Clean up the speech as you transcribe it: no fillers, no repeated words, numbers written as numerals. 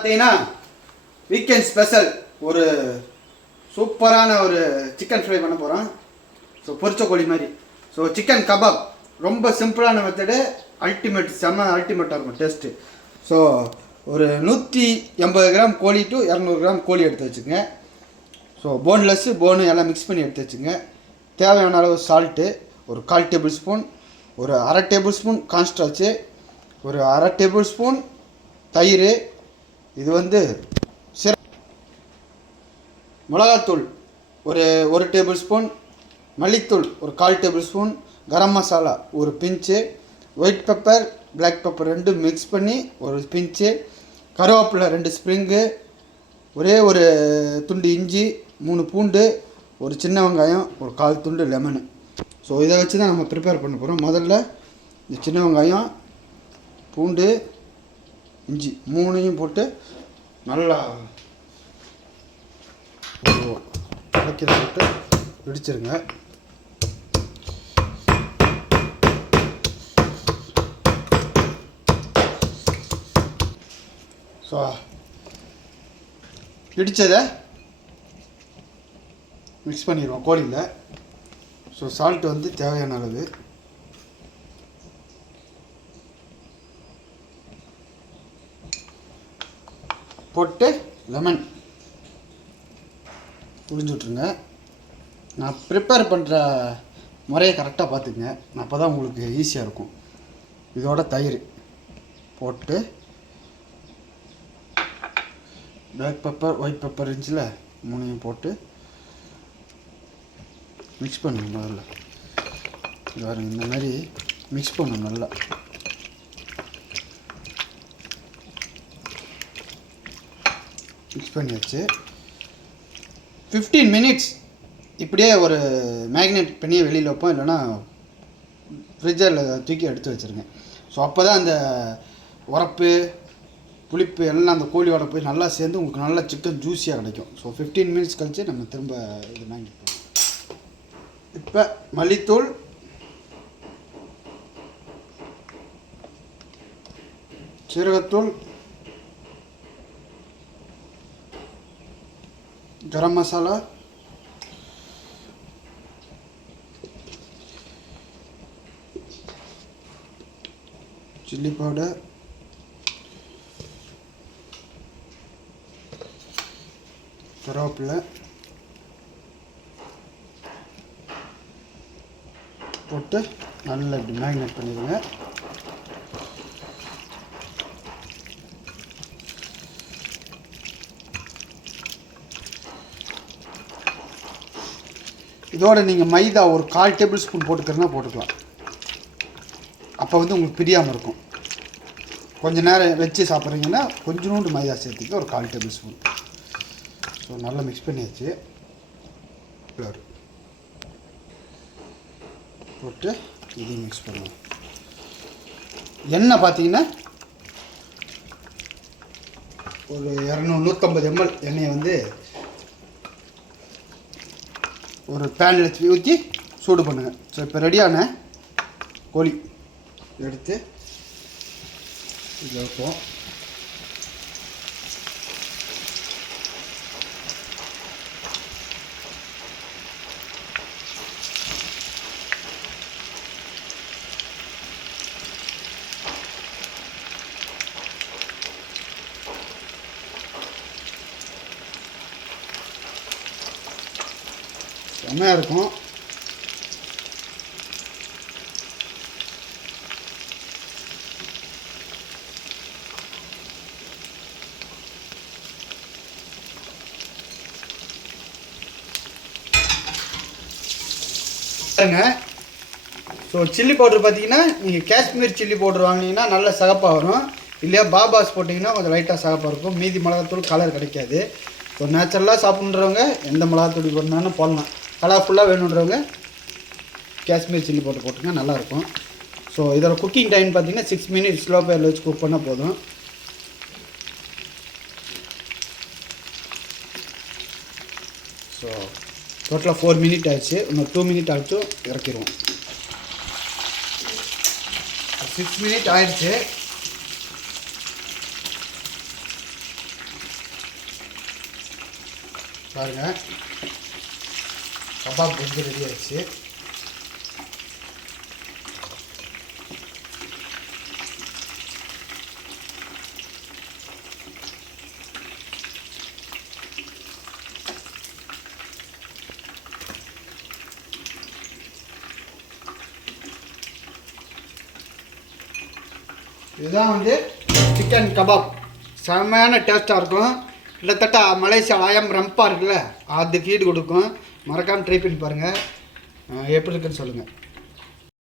பார்த்தீங்கன்னா weekend special ஒரு சூப்பரான ஒரு சிக்கன் ஃப்ரை பண்ண போகிறோம். ஸோ பொரிச்ச கோழி மாதிரி. ஸோ சிக்கன் கபாப் ரொம்ப சிம்பிளான மெத்தடு, அல்டிமேட்டாக இருக்கும் டேஸ்ட்டு. ஸோ ஒரு 180 கிராம் கோழி டு 200 கிராம் கோழி எடுத்து வச்சுங்க. ஸோ போன்லெஸ்ஸு போனு எல்லாம் மிக்ஸ் பண்ணி எடுத்து வச்சுங்க. தேவையான அளவு சால்ட்டு, ஒரு 1/4 டேபிள் ஸ்பூன், ஒரு 1/2 டேபிள் ஸ்பூன் கார்ன்ஸ்டார்ச்சு, ஒரு 1/2 டேபிள் ஸ்பூன் தயிர், இது வந்து மிளகாத்தூள் ஒரு டேபிள் ஸ்பூன், மல்லித்தூள் ஒரு 1/4 டேபிள் ஸ்பூன், கரம் மசாலா ஒரு பிஞ்சு, ஒயிட் பெப்பர் பிளாக் பெப்பர் ரெண்டும் மிக்ஸ் பண்ணி ஒரு பிஞ்சு, கருவேப்பிலை 2 ஸ்ப்ரிங்கு, ஒரே ஒரு துண்டு இஞ்சி, 3 பூண்டு, ஒரு சின்ன வெங்காயம், ஒரு 1/4 துண்டு லெமனு. ஸோ இதை வச்சு தான் நம்ம ப்ரிப்பேர் பண்ண போகிறோம். முதல்ல இந்த சின்ன வெங்காயம், பூண்டு, இஞ்சி 3ஐயும் போட்டு நல்லா கலக்கில போட்டு இடிச்சிருங்க. ஸோ இடித்ததை மிக்ஸ் பண்ணிடுவோம் கோழியில். ஸோ சால்ட் வந்து தேவையான அளவு, போட்டு லெமன் புழிஞ்சு விட்ருங்க. நான் ப்ரிப்பேர் பண்ணுற முறையை கரெக்டாக பார்த்துக்குங்க, அப்போ தான் உங்களுக்கு ஈஸியாக இருக்கும். இதோட தயிர் போட்டு பிளாக் பெப்பர் ஒயிட் பெப்பர் இருந்துச்சுல 3ஐயும் போட்டு மிக்ஸ் பண்ணுங்க. முதல்ல பாருங்க, இந்த மாதிரி மிக்ஸ் பண்ணணும் நல்லா. மிக்ஸ் பண்ணியாச்சு. 15 மினிட்ஸ் இப்படியே ஒரு மேக்னேட் பண்ணி வெளியில் வைப்போம், இல்லைன்னா ஃப்ரிட்ஜில் தூக்கி எடுத்து வச்சுருங்க. ஸோ அப்போ தான் அந்த உரப்பு புளிப்பு எல்லாம் அந்த கோழியோட போய் நல்லா சேர்ந்து உங்களுக்கு நல்லா சிக்கன் ஜூஸியாக கிடைக்கும். ஸோ 15 மினிட்ஸ் கழித்து நம்ம திரும்ப இது மேக்னேட் பண்ணுவோம். இப்போ மல்லித்தூள், சீரகத்தூள், கரம் மசாலா, சில்லி பவுடர், கருவேப்பிலை போட்டு நல்லா இப்படி மேக்னேட் பண்ணிடுங்க. இதோட நீங்கள் மைதா ஒரு 1/4 டேபிள் ஸ்பூன் போட்டுக்கிறதுனா போட்டுக்கலாம். அப்போ வந்து உங்களுக்கு பிரியாமல் இருக்கும். கொஞ்சம் நேரம் வச்சு சாப்பிட்றீங்கன்னா கொஞ்சோண்டு மைதா சேர்த்துக்க, ஒரு 1/4 டேபிள் ஸ்பூன். ஸோ நல்லா மிக்ஸ் பண்ணியாச்சு. ஃப்ளவர் போட்டு இதையும் மிக்ஸ் பண்ணுவோம். எண்ணெய் பார்த்தீங்கன்னா ஒரு 150 ml எண்ணெயை வந்து ஒரு பேனில் ஊற்றி சூடு பண்ணுங்கள். ஸோ இப்போ ரெடியான கோழி எடுத்து இதில் வைப்போம். செம்மையாக இருக்கும். பாருங்க. ஸோ சில்லி பவுடர் பார்த்தீங்கன்னா நீங்கள் காஷ்மீர் சில்லி பவுடர் வாங்கினீங்கன்னா நல்ல சகப்பாக வரும். இல்லையா பாபாஸ் போட்டிங்கன்னா கொஞ்சம் லைட்டாக சகப்பாக இருக்கும். மீதி மிளகாத்தூள் கலர் கிடைக்காது. ஸோ நேச்சுரலாக சாப்பிட்றவங்க எந்த மிளகாத்தூள் போடணும்னு போடலாம். கலர்ஃபுல்லாக வேணுன்றவங்க காஷ்மீர் சில்லி பவுடர் போட்டுங்க, நல்லாயிருக்கும். ஸோ இதோட குக்கிங் டைம் பார்த்தீங்கன்னா 6 மினிட்ஸ் ஸ்லோ ஃபயரில் வச்சு குக் பண்ணால் போதும். ஸோ டோட்டலாக 4 மினிட் ஆயிடுச்சு. இன்னும் 2 மினிட் ஆகிட்டு இறக்கிடுவோம். 6 மினிட் ஆயிடுச்சு. பாருங்கள், கபாப் வந்து ரெடி ஆயிடுச்சு. இதுதான் வந்து சிக்கன் கபாப். செம்மையான டேஸ்ட்டாக இருக்கும். கிட்டத்தட்ட மலேசியா ஆயம் ரம்பா இருக்குல்ல, அதுக்கு ஈடு கொடுக்கும். மறக்காமல் ட்ரை பண்ணி பாருங்கள், எப்படி இருக்குன்னு சொல்லுங்கள்.